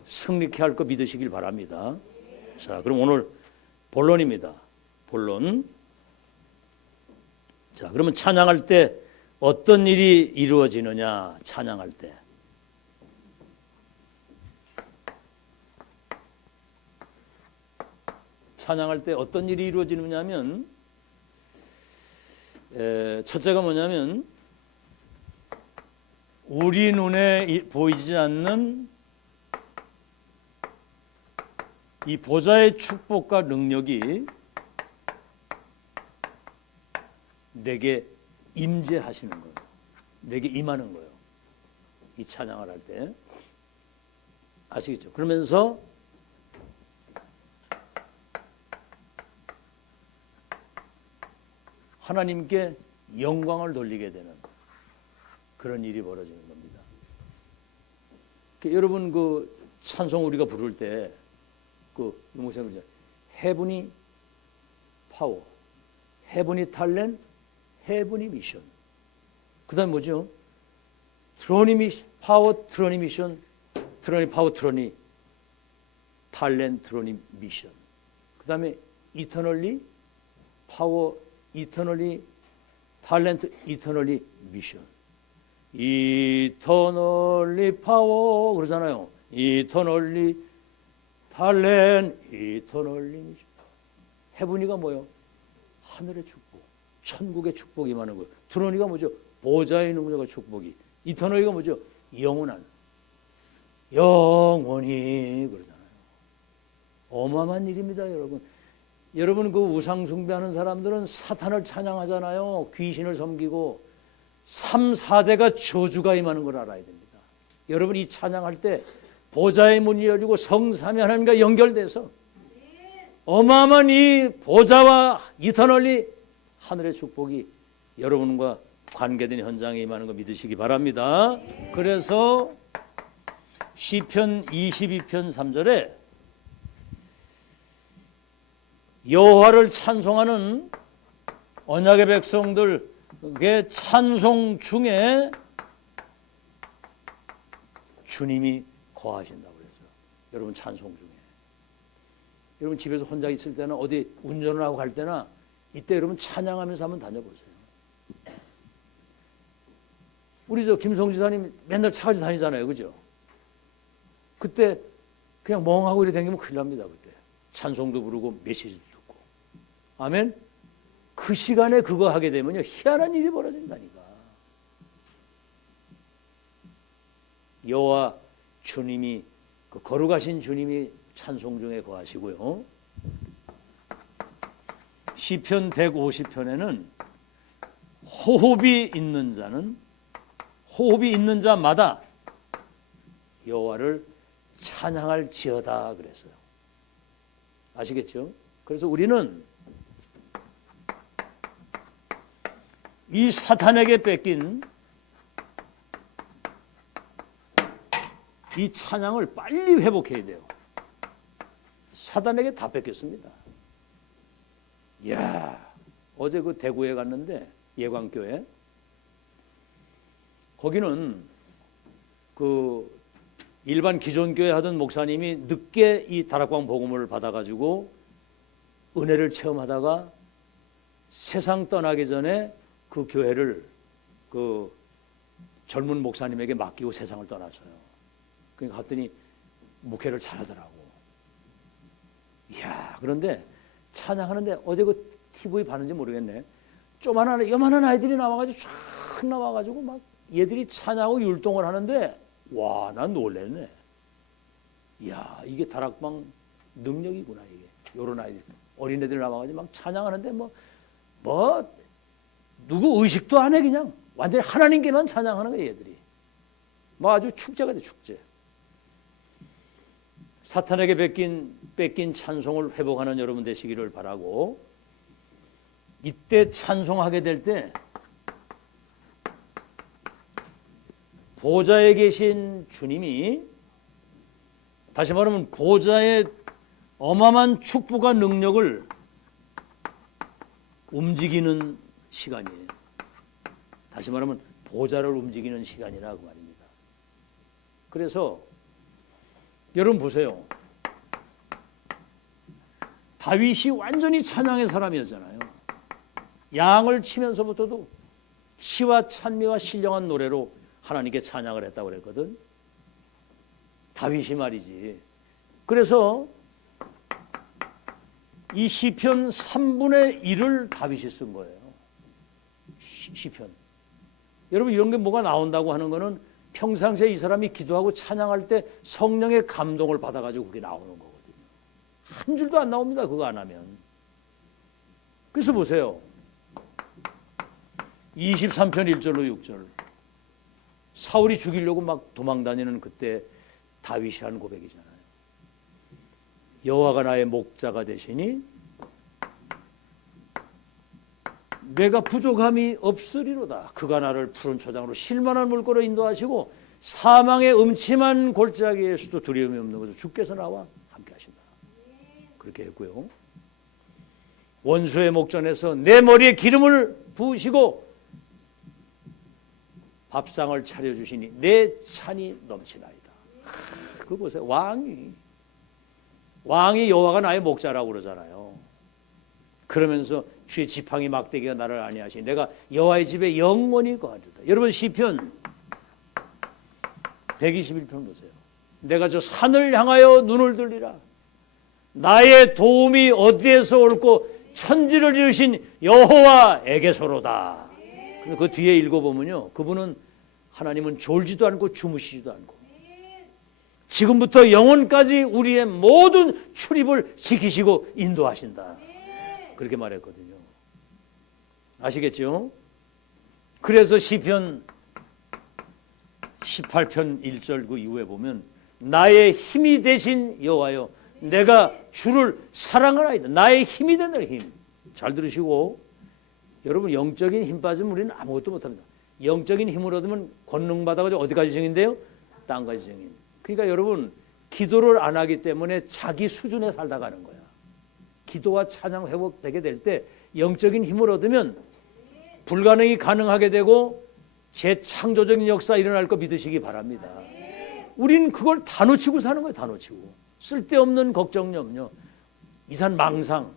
승리케 할 거 믿으시길 바랍니다. 자, 그럼 오늘 본론입니다. 본론. 자, 그러면 찬양할 때 어떤 일이 이루어지느냐? 찬양할 때. 찬양할 때 어떤 일이 이루어지느냐면 첫째가 뭐냐면 우리 눈에 보이지 않는 이 보좌의 축복과 능력이 내게 임재하시는 거예요. 내게 임하는 거예요. 이 찬양을 할 때. 아시겠죠? 그러면서 하나님께 영광을 돌리게 되는 그런 일이 벌어지는 겁니다. 여러분 그 찬송 우리가 부를 때 그 목사님 헤븐이 파워, 헤븐이 탤런트, 헤븐이 미션. 그다음 뭐죠? 트로니 파워, 트로니 미션, 트로니 파워, 트로니 탤런트, 트로니 미션. 그다음에 이터널리 파워, 이터널리 탤런트, 이터널리 미션. 이터널리 파워 그러잖아요. 이터널리 탤런트, 이터널리 미션. 헤븐이가 뭐요? 하늘의 축복, 천국의 축복이 임하는 거예요. 드로니가 뭐죠? 보좌에 있는 자가 축복이. 이터널이가 뭐죠? 영원한. 영원히 그러잖아요. 어마어마한 일입니다, 여러분. 여러분 그 우상 숭배하는 사람들은 사탄을 찬양하잖아요. 귀신을 섬기고 3, 4대가 저주가 임하는 걸 알아야 됩니다. 여러분 이 찬양할 때 보좌의 문이 열리고 성삼위 하나님과 연결돼서 어마어마한 이 보좌와 이터널리 하늘의 축복이 여러분과 관계된 현장에 임하는 거 믿으시기 바랍니다. 그래서 시편 22편 3절에 여호와를 찬송하는 언약의 백성들의 찬송 중에 주님이 거하신다고 그랬어요. 여러분 찬송 중에. 여러분 집에서 혼자 있을 때나 어디 운전을 하고 갈 때나 이때 여러분 찬양하면서 한번 다녀보세요. 우리 저 김성 지사님 맨날 차 가지고 다니잖아요. 그죠? 그때 그냥 멍하고 이렇게 다니면 큰일 납니다. 그때 찬송도 부르고 메시지도 듣고. 아멘. 그 시간에 그거 하게 되면요 희한한 일이 벌어진다니까. 여호와 주님이 그 거룩하신 주님이 찬송 중에 거하시고요. 시편 150편에는 호흡이 있는 자마다 여호와를 찬양할지어다 그랬어요. 아시겠죠? 그래서 우리는 이 사탄에게 뺏긴 이 찬양을 빨리 회복해야 돼요. 사탄에게 다 뺏겼습니다. 이야, 어제 그 대구에 갔는데 예광교회 거기는 그 일반 기존 교회 하던 목사님이 늦게 이 다락방 복음을 받아가지고 은혜를 체험하다가 세상 떠나기 전에 그 교회를 그 젊은 목사님에게 맡기고 세상을 떠났어요. 그러니까 갔더니 목회를 잘하더라고. 이야, 그런데 찬양하는데 어제 그 TV 봤는지 모르겠네. 요만한 아이들이 나와가지고 쫙 나와가지고 막 얘들이 찬양하고 율동을 하는데 와, 난 놀랬네. 이야, 이게 다락방 능력이구나 이게. 요런 아이들, 어린애들 나와가지고 막 찬양하는데 뭐 누구 의식도 안 해 그냥 완전히 하나님께만 찬양하는 거예요 얘들이. 뭐 아주 축제가 돼 축제. 사탄에게 뺏긴 찬송을 회복하는 여러분 되시기를 바라고, 이때 찬송하게 될 때 보좌에 계신 주님이, 다시 말하면 보좌의 어마어마한 축복과 능력을 움직이는 시간이에요. 다시 말하면 보좌를 움직이는 시간이라 그 말입니다. 그래서 여러분 보세요. 다윗이 완전히 찬양의 사람이었잖아요. 양을 치면서부터도 시와 찬미와 신령한 노래로 하나님께 찬양을 했다고 그랬거든. 다윗이 말이지. 그래서 이 시편 3분의 1을 다윗이 쓴 거예요. 시편. 여러분 이런 게 뭐가 나온다고 하는 거는 평상시에 이 사람이 기도하고 찬양할 때 성령의 감동을 받아가지고 그게 나오는 거거든요. 한 줄도 안 나옵니다. 그거 안 하면. 그래서 보세요. 23편 1절로 6절. 사울이 죽이려고 막 도망다니는 그때 다윗이 한 고백이잖아요. 여호와가 나의 목자가 되시니 내가 부족함이 없으리로다. 그가 나를 푸른 초장으로 쉴만한 물가로 인도하시고 사망의 음침한 골짜기에서도 두려움이 없는 것을 주께서 나와 함께 하신다. 그렇게 했고요. 원수의 목전에서 내 머리에 기름을 부으시고 밥상을 차려주시니 내 찬이 넘치나이다. 그거 보세요. 왕이 여호와가 나의 목자라고 그러잖아요. 그러면서 주의 지팡이 막대기가 나를 안위하시니 내가 여호와의 집에 영원히 거하리로다. 여러분 시편 121편 보세요. 내가 저 산을 향하여 눈을 들리라. 나의 도움이 어디에서 올고 천지를 지으신 여호와에게서로다. 근데 그 뒤에 읽어보면요, 그분은 하나님은 졸지도 않고 주무시지도 않고 지금부터 영원까지 우리의 모든 출입을 지키시고 인도하신다. 그렇게 말했거든요. 아시겠죠? 그래서 시편 18편 1절 그 이후에 보면 나의 힘이 되신 여호와여 내가 주를 사랑하나이다. 나의 힘이 된다. 힘. 잘 들으시고, 여러분 영적인 힘 빠지면 우리는 아무것도 못합니다. 영적인 힘을 얻으면 권능 받아가지고 어디까지 정인데요? 땅까지 정인. 그러니까 여러분 기도를 안 하기 때문에 자기 수준에 살다 가는 거야. 기도와 찬양 회복되게 될 때 영적인 힘을 얻으면 불가능이 가능하게 되고 재창조적인 역사 일어날 거 믿으시기 바랍니다. 우리는 그걸 다 놓치고 사는 거예요. 다 놓치고. 쓸데없는 걱정 염려, 이산 망상,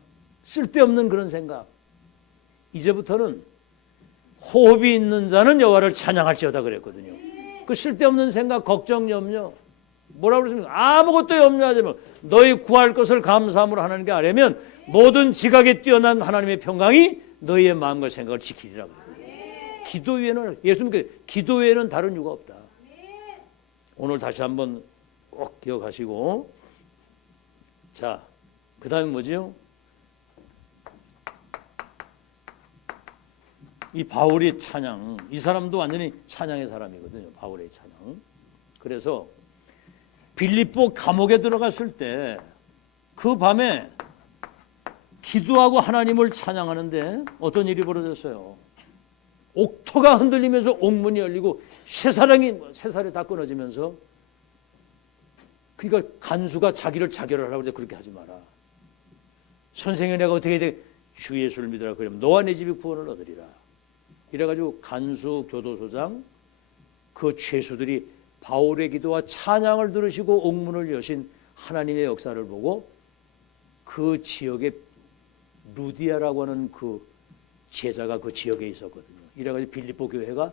쓸데없는 그런 생각. 이제부터는 호흡이 있는 자는 여호와를 찬양할지어다 그랬거든요. 그 쓸데없는 생각, 걱정 염려, 뭐라고 그랬습니까? 아무것도 염려하지 마. 너희 구할 것을 감사함으로 하나님께 아뢰면 모든 지각에 뛰어난 하나님의 평강이 너희의 마음과 생각을 지키리라고. 기도 외에는, 예수님께 기도 외에는 다른 이유가 없다. 오늘 다시 한번 꼭 기억하시고, 자, 그 다음에 뭐지요? 이 바울의 찬양, 이 사람도 완전히 찬양의 사람이거든요. 바울의 찬양. 그래서 빌립보 감옥에 들어갔을 때 그 밤에 기도하고 하나님을 찬양하는데 어떤 일이 벌어졌어요? 옥토가 흔들리면서 옥문이 열리고 쇠사슬이 다 끊어지면서, 그러니까 간수가 자기를 자결하라고 그래. 그렇게 하지 마라. 선생님 내가 어떻게 돼? 주 예수를 믿으라. 그러면 너와 내 집이 구원을 얻으리라. 이래가지고 간수 교도소장 그 죄수들이 바울의 기도와 찬양을 들으시고 옥문을 여신 하나님의 역사를 보고 그 지역에 루디아라고 하는 그 제자가 그 지역에 있었거든요. 이래가지고 빌립보 교회가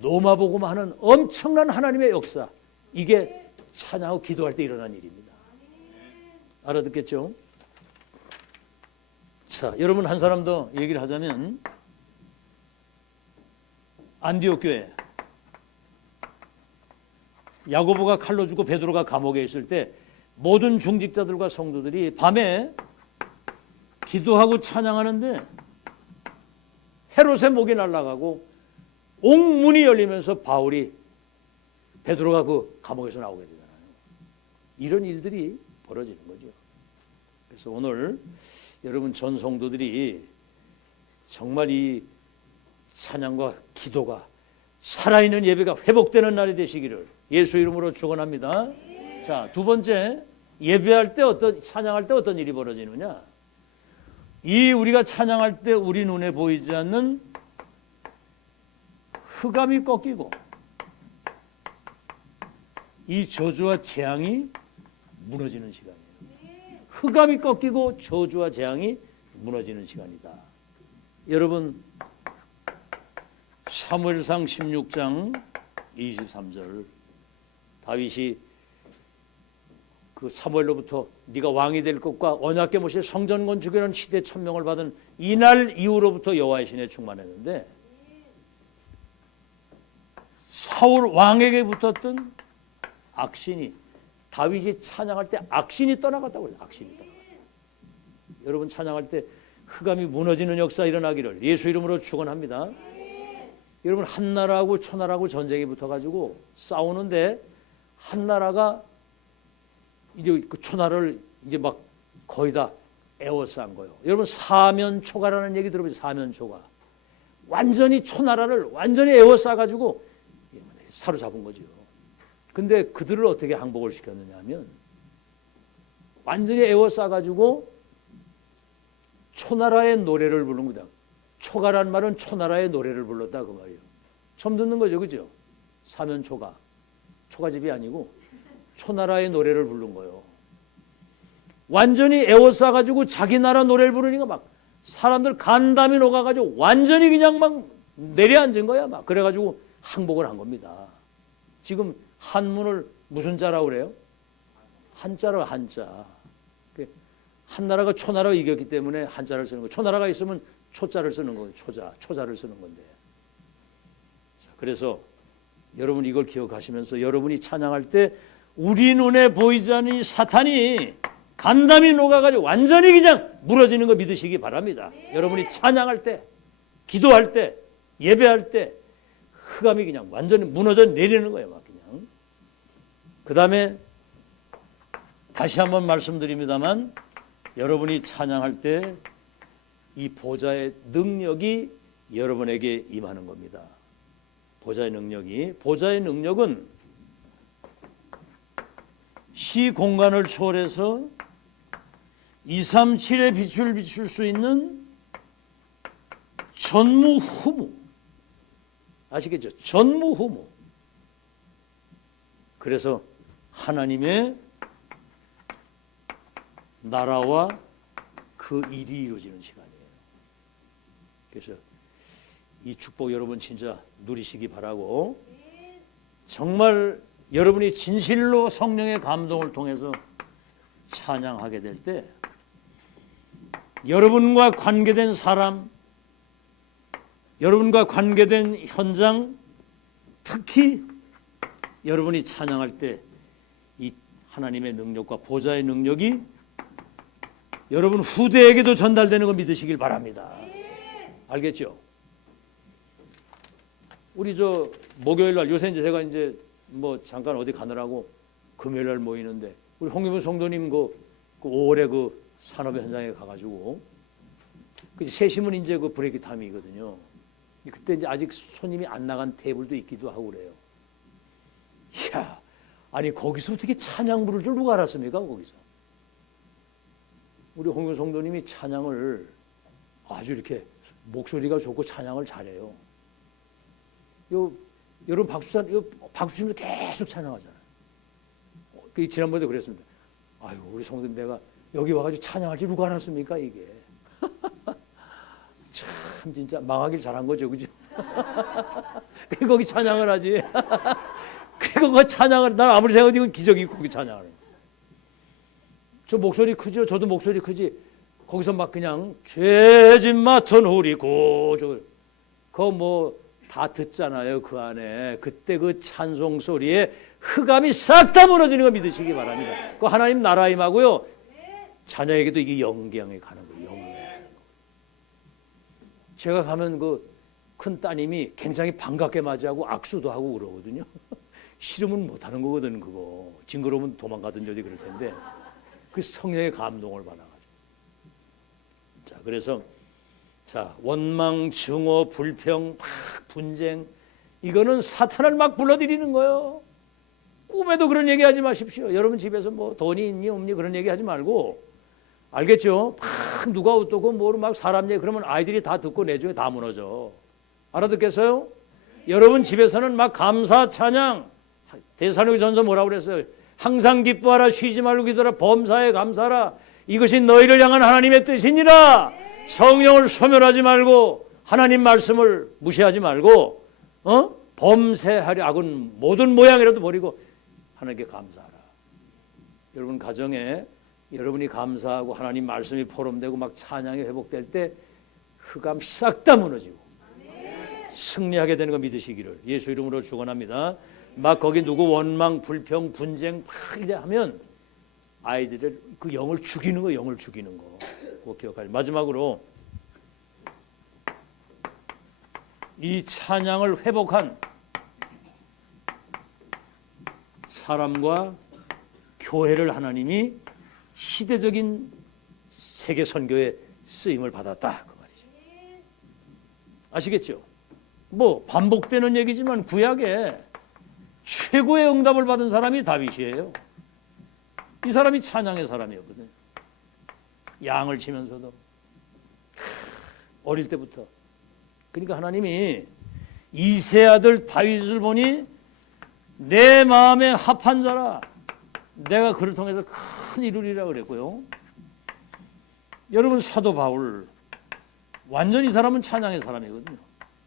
노마복음 하는 엄청난 하나님의 역사, 이게 찬양하고 기도할 때 일어난 일입니다. 알아듣겠죠? 자, 여러분 한 사람 더 얘기를 하자면 안디옥 교회, 야고보가 칼로 죽고 베드로가 감옥에 있을 때 모든 중직자들과 성도들이 밤에 기도하고 찬양하는데 헤롯의 목이 날아가고 옥문이 열리면서 베드로가 그 감옥에서 나오게 되잖아요. 이런 일들이 벌어지는 거죠. 그래서 오늘 여러분 전 성도들이 정말 이 찬양과 기도가 살아있는 예배가 회복되는 날이 되시기를 예수 이름으로 축원합니다. 자, 두 번째, 예배할 때 찬양할 때 어떤 일이 벌어지느냐? 이 우리가 찬양할 때 우리 눈에 보이지 않는 흑암이 꺾이고 이 저주와 재앙이 무너지는 시간이에요. 흑암이 꺾이고 저주와 재앙이 무너지는 시간이다. 여러분 사무엘상 16장 23절, 다윗이 그 사무엘로부터 네가 왕이 될 것과 언약궤 모실 성전 건축에는 시대 천명을 받은 이날 이후로부터 여호와의 신에 충만했는데, 사울 왕에게 붙었던 악신이 다윗이 찬양할 때 악신이 떠나갔다고 그래요. 악신이 떠나갔다. 여러분 찬양할 때 흑암이 무너지는 역사 일어나기를 예수 이름으로 축원합니다. 여러분 한나라하고 초나라하고 전쟁이 붙어가지고 싸우는데 한나라가 이제 그 초나라를 이제 막 거의 다 에워싼 거예요. 여러분 사면초가라는 얘기 들어보죠. 사면초가 완전히 초나라를 완전히 에워싸가지고 사로잡은 거죠. 근데 그들을 어떻게 항복을 시켰느냐 하면 완전히 에워싸가지고 초나라의 노래를 부른 거다. 초가란 말은 초나라의 노래를 불렀다 그 말이에요. 처음 듣는 거죠, 그죠? 사면초가, 초가집이 아니고 초나라의 노래를 부른 거예요. 완전히 에워싸가지고 자기 나라 노래를 부르니까 막 사람들 간담이 녹아가지고 완전히 그냥 막 내려앉은 거야. 막 그래가지고 항복을 한 겁니다. 지금 한문을 무슨 자라고 그래요? 한자로 한자. 한나라가 초나라를 이겼기 때문에 한자를 쓰는 거예요. 초나라가 있으면 초자를 쓰는 거예요. 초자를 쓰는 건데. 그래서 여러분 이걸 기억하시면서 여러분이 찬양할 때 우리 눈에 보이지 않는 이 사탄이 간담이 녹아가지고 완전히 그냥 무너지는 거 믿으시기 바랍니다. 여러분이 찬양할 때, 기도할 때, 예배할 때 흑암이 그냥 완전히 무너져 내리는 거예요. 막 그냥. 그 다음에 다시 한번 말씀드립니다만 여러분이 찬양할 때 이 보좌의 능력이 여러분에게 임하는 겁니다. 보좌의 능력은 시 공간을 초월해서 237의 빛을 비출 수 있는 전무후무. 아시겠죠? 전무후무. 그래서 하나님의 나라와 그 일이 이루어지는 시간이에요. 그래서 이 축복 여러분 진짜 누리시기 바라고, 정말 여러분이 진실로 성령의 감동을 통해서 찬양하게 될 때 여러분과 관계된 사람, 여러분과 관계된 현장, 특히 여러분이 찬양할 때 이 하나님의 능력과 보좌의 능력이 여러분 후대에게도 전달되는 거 믿으시길 바랍니다. 알겠죠? 우리 저 목요일 날, 요새 이제 제가 이제 뭐 잠깐 어디 가느라고 금요일 날 모이는데 우리 홍기문 성도님 그 5월에 그 산업의 현장에 가가지고 그 세심은 이제 그 브레이크 타임이거든요. 그때 이제 아직 손님이 안 나간 테이블도 있기도 하고 그래요. 이야, 아니 거기서 어떻게 찬양 부를 줄 누가 알았습니까? 거기서 우리 홍기문 성도님이 찬양을 아주 이렇게 목소리가 좋고 찬양을 잘해요. 여러분 박수 치면서 계속 찬양하잖아요. 지난번에도 그랬습니다. 아유, 우리 성도님 내가 여기 와가지고 찬양할 줄 누가 알았습니까 이게. 참 진짜 망하길 잘한 거죠, 그죠? 그리고 거기 찬양을 하지. 그리고 그 찬양을, 난 아무리 생각해도 이건 기적이고 거기 찬양을 해요. 저 목소리 크죠? 저도 목소리 크지? 거기서 막 그냥 죄짐 맡은 우리 고조, 그거 뭐 다 듣잖아요. 그 안에 그때 그 찬송 소리에 흑암이 싹 다 무너지는 거 믿으시기 바랍니다. 그 하나님 나라 임하고요, 자녀에게도 이게 영광이 가는 거예요. 영광. 제가 가면 그 큰 따님이 굉장히 반갑게 맞이하고 악수도 하고 그러거든요. 싫으면 못 하는 거거든. 그거 징그러우면 도망가든지 어디 그럴 텐데 그 성령의 감동을 받아가지고. 자, 그래서 자, 원망, 증오, 불평, 분쟁, 이거는 사탄을 막 불러들이는 거예요. 꿈에도 그런 얘기하지 마십시오. 여러분 집에서 뭐 돈이 있니 없니 그런 얘기하지 말고, 알겠죠? 막 누가 어떻고 뭐로 막 사람 얘기 그러면 아이들이 다 듣고 내중에 다 무너져. 알아듣겠어요? 여러분 집에서는 막 감사 찬양, 데살로니가전서 뭐라고 그랬어요? 항상 기뻐하라, 쉬지 말고 기도하라, 범사에 감사하라, 이것이 너희를 향한 하나님의 뜻이니라. 성령을 소멸하지 말고 하나님 말씀을 무시하지 말고 범죄하려 악은 모든 모양이라도 버리고 하나님께 감사하라. 여러분 가정에 여러분이 감사하고 하나님 말씀이 포럼되고 막 찬양이 회복될 때 흑암 싹 다 무너지고 승리하게 되는 거 믿으시기를 예수 이름으로 축원합니다. 막 거기 누구 원망, 불평, 분쟁 막 이래 하면 아이들을 그 영을 죽이는 거, 영을 죽이는 거. 꼭 기억하세요. 마지막으로 이 찬양을 회복한 사람과 교회를 하나님이 시대적인 세계 선교에 쓰임을 받았다 그 말이죠. 아시겠죠? 뭐 반복되는 얘기지만 구약에 최고의 응답을 받은 사람이 다윗이에요. 이 사람이 찬양의 사람이었거든요. 양을 치면서도 어릴 때부터. 그러니까 하나님이 이세 아들 다윗을 보니 내 마음에 합한 자라, 내가 그를 통해서 큰 이루리라 그랬고요. 여러분 사도 바울 완전히 이 사람은 찬양의 사람이거든요.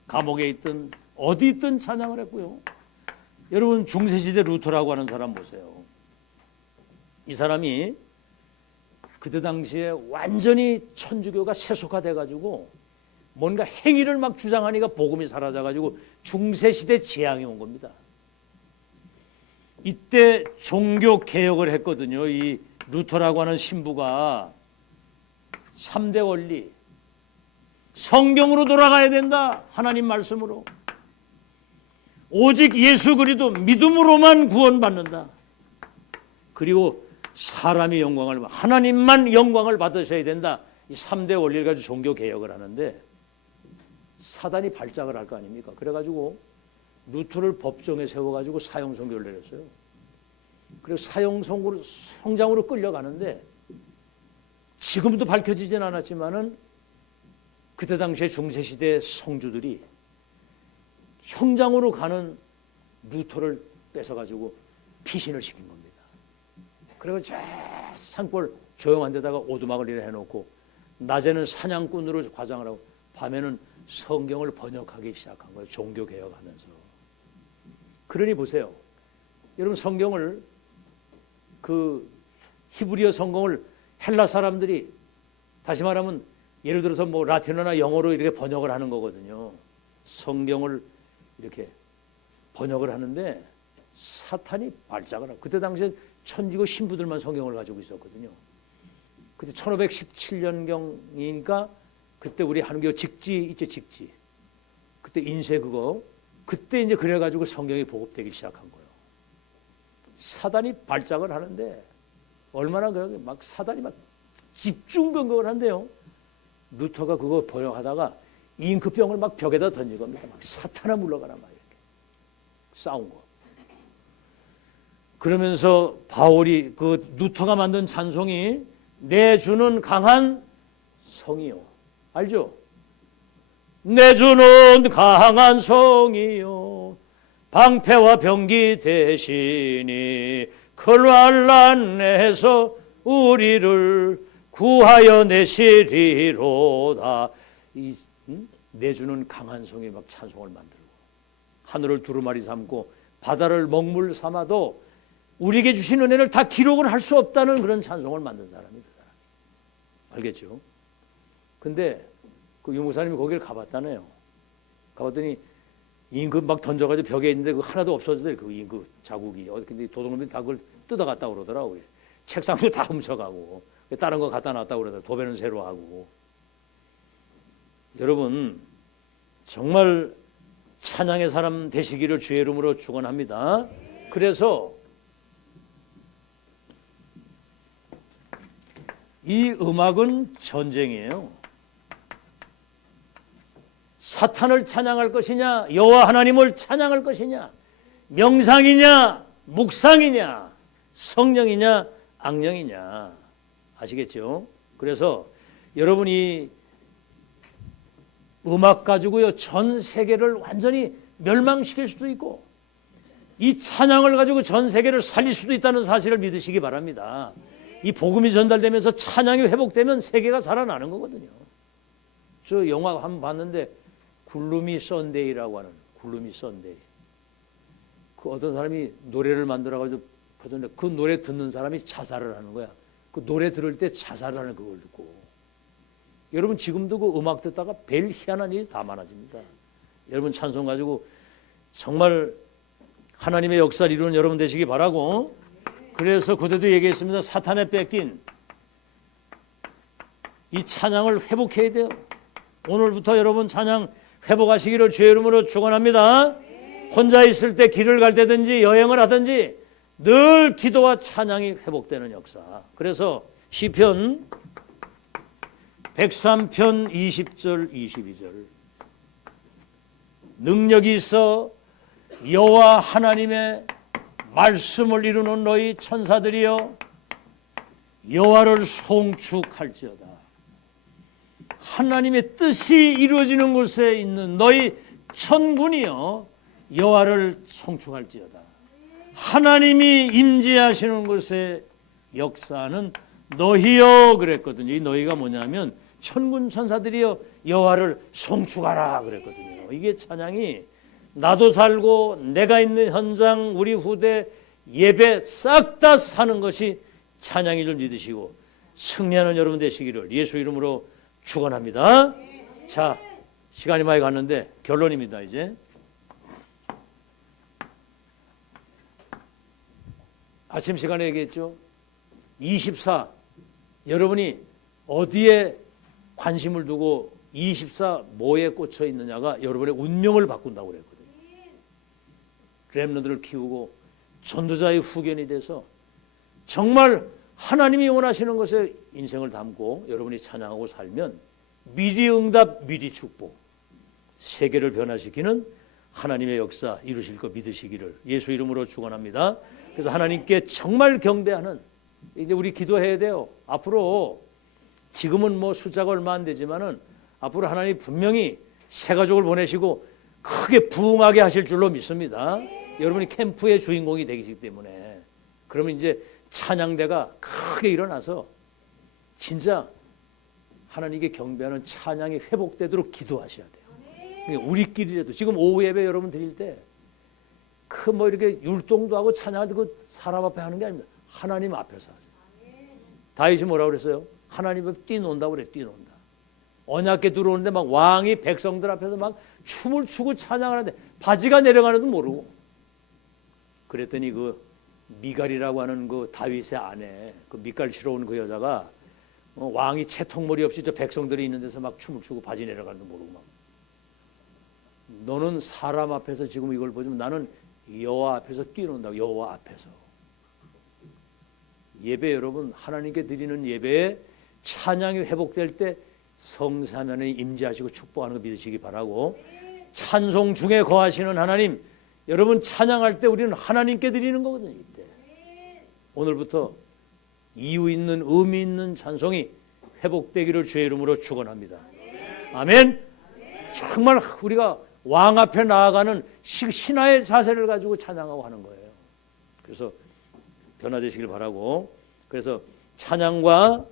감옥에 있든 어디 있든 찬양을 했고요. 여러분 중세시대 루터라고 하는 사람 보세요. 이 사람이 그때 당시에 완전히 천주교가 세속화돼 가지고 뭔가 행위를 막 주장하니까 복음이 사라져가지고 중세시대 재앙이 온 겁니다. 이때 종교 개혁을 했거든요. 이 루터라고 하는 신부가 3대 원리, 성경으로 돌아가야 된다. 하나님 말씀으로. 오직 예수 그리스도 믿음으로만 구원받는다. 그리고 사람이 영광을, 하나님만 영광을 받으셔야 된다. 이 3대 원리를 가지고 종교 개혁을 하는데 사단이 발작을 할 거 아닙니까? 그래가지고 루터를 법정에 세워가지고 사형 선고를 내렸어요. 그래서 사형 선고로 성장으로 끌려가는데 지금도 밝혀지진 않았지만은 그때 당시에 중세시대 성주들이 형장으로 가는 루터를 뺏어가지고 피신을 시킨 겁니다. 그리고 저 산골 조용한 데다가 오두막을 이래 해놓고 낮에는 사냥꾼으로 과장을 하고 밤에는 성경을 번역하기 시작한 거예요. 종교개혁하면서. 그러니 보세요. 여러분 성경을 그 히브리어 성경을 헬라 사람들이 다시 말하면 예를 들어서 뭐 라틴어나 영어로 이렇게 번역을 하는 거거든요. 성경을 이렇게 번역을 하는데 사탄이 발작을 하고 그때 당시에 천지고 신부들만 성경을 가지고 있었거든요. 그때 1517년경이니까 그때 우리 한국교 직지 있죠, 직지. 그때 인쇄 그거 그때 이제 그래가지고 성경이 보급되기 시작한 거예요. 사단이 발작을 하는데 얼마나 그렇게 막 사단이 막 집중 공격을 한대요. 루터가 그거 번역하다가 잉크병을 막 벽에다 던진 겁니다. 막 사탄아 물러가라 막 이렇게 싸운 거. 그러면서 바울이 그 루터가 만든 찬송이 내 주는 강한 성이요. 알죠? 내 주는 강한 성이요. 방패와 병기 대신이 큰 환난에서 우리를 구하여 내시리로다. 이 내주는 강한 성이 막 찬송을 만들고 하늘을 두루마리 삼고 바다를 먹물 삼아도 우리에게 주신 은혜를 다 기록을 할 수 없다는 그런 찬송을 만든 사람이다. 알겠죠? 근데 그 유목사님이 거기를 가봤다네요. 가봤더니 임금 막 던져가지고 벽에 있는데 그 하나도 없어졌어요. 그 임금 자국이. 근데 도둑놈들이 다 그걸 뜯어갔다 그러더라고요. 책상도 다 훔쳐가고 다른 거 갖다 놨다 그러더라고요. 도배는 새로 하고. 여러분 정말 찬양의 사람 되시기를 주의 이름으로 축원합니다. 그래서 이 음악은 전쟁이에요. 사탄을 찬양할 것이냐 여호와 하나님을 찬양할 것이냐 명상이냐 묵상이냐 성령이냐 악령이냐 아시겠죠? 그래서 여러분이 음악 가지고요 전 세계를 완전히 멸망시킬 수도 있고 이 찬양을 가지고 전 세계를 살릴 수도 있다는 사실을 믿으시기 바랍니다. 이 복음이 전달되면서 찬양이 회복되면 세계가 살아나는 거거든요. 저 영화 한번 봤는데 굴루미 썬데이라고 하는 굴루미 썬데이. 그 어떤 사람이 노래를 만들어가지고 퍼졌는데 그 노래 듣는 사람이 자살을 하는 거야. 그 노래 들을 때 자살을 하는 그걸 듣고. 여러분 지금도 그 음악 듣다가 별 희한한 일이 다 많아집니다. 여러분 찬송 가지고 정말 하나님의 역사를 이루는 여러분 되시기 바라고. 그래서 그때도 얘기했습니다. 사탄에 뺏긴 이 찬양을 회복해야 돼요. 오늘부터 여러분 찬양 회복하시기를 주의 이름으로 축원합니다. 혼자 있을 때 길을 갈 때든지 여행을 하든지 늘 기도와 찬양이 회복되는 역사. 그래서 시편 103편 20절 22절 능력이 있어 여호와 하나님의 말씀을 이루는 너희 천사들이여 여호와를 송축할지어다. 하나님의 뜻이 이루어지는 곳에 있는 너희 천군이여 여호와를 송축할지어다. 하나님이 임재하시는 곳에 역사하는 너희여 그랬거든요. 이 너희가 뭐냐면 천군 천사들이여 여호와를 송축하라 그랬거든요. 이게 찬양이 나도 살고 내가 있는 현장 우리 후대 예배 싹 다 사는 것이 찬양인 줄 믿으시고 승리하는 여러분 되시기를 예수 이름으로 축원합니다. 자, 시간이 많이 갔는데 결론입니다. 이제 아침 시간에 얘기했죠. 24 여러분이 어디에 관심을 두고 24 뭐에 꽂혀 있느냐가 여러분의 운명을 바꾼다고 그랬거든요. 렘넌트를 키우고 전도자의 후견이 돼서 정말 하나님이 원하시는 것에 인생을 담고 여러분이 찬양하고 살면 미리 응답, 미리 축복, 세계를 변화시키는 하나님의 역사 이루실 거 믿으시기를 예수 이름으로 축원합니다. 그래서 하나님께 정말 경배하는, 이제 우리 기도해야 돼요. 앞으로 지금은 뭐 숫자가 얼마 안 되지만은 앞으로 하나님 분명히 새 가족을 보내시고 크게 부흥하게 하실 줄로 믿습니다. 여러분이 캠프의 주인공이 되시기 때문에 그러면 이제 찬양대가 크게 일어나서 진짜 하나님께 경배하는 찬양이 회복되도록 기도하셔야 돼요. 그러니까 우리끼리라도 지금 오후 예배 여러분 드릴 때 그 뭐 이렇게 율동도 하고 찬양도 그 사람 앞에 하는 게 아닙니다. 하나님 앞에서 하세요. 다윗이 뭐라고 그랬어요? 하나님 앞에 뛰논다고 그래. 뛰논다. 언약궤 들어오는데 막 왕이 백성들 앞에서 막 춤을 추고 찬양하는데 바지가 내려가는도 모르고, 그랬더니 그 미갈이라고 하는 그 다윗의 아내, 그 미갈 치러 온 그 여자가 왕이 채통머리 없이 저 백성들이 있는 데서 막 춤을 추고 바지 내려가는도 모르고 막, 너는 사람 앞에서 지금 이걸 보지만 나는 여호와 앞에서 뛰논다고. 여호와 앞에서. 예배 여러분, 하나님께 드리는 예배에 찬양이 회복될 때 성사면에 임재하시고 축복하는 거 믿으시기 바라고, 찬송 중에 거하시는 하나님, 여러분 찬양할 때 우리는 하나님께 드리는 거거든요. 이때 오늘부터 이유 있는 의미 있는 찬송이 회복되기를 주의 이름으로 축원합니다. 아멘. 정말 우리가 왕 앞에 나아가는 신화의 자세를 가지고 찬양하고 하는 거예요. 그래서 변화되시길 바라고, 그래서 찬양과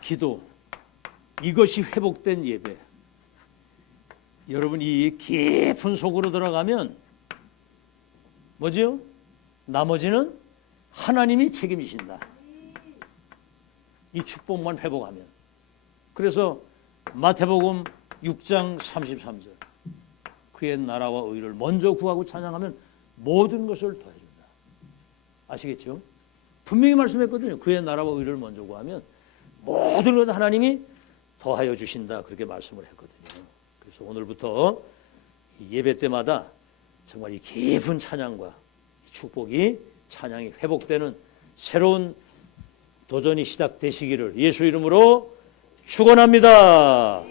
기도, 이것이 회복된 예배. 여러분이 깊은 속으로 들어가면 뭐죠? 나머지는 하나님이 책임지신다. 이 축복만 회복하면. 그래서 마태복음 6장 33절, 그의 나라와 의를 먼저 구하고 찬양하면 모든 것을 더해준다. 아시겠죠? 분명히 말씀했거든요. 그의 나라와 의를 먼저 구하면 모든 것을 하나님이 더하여 주신다. 그렇게 말씀을 했거든요. 그래서 오늘부터 예배 때마다 정말 이 깊은 찬양과 축복이, 찬양이 회복되는 새로운 도전이 시작되시기를 예수 이름으로 축원합니다.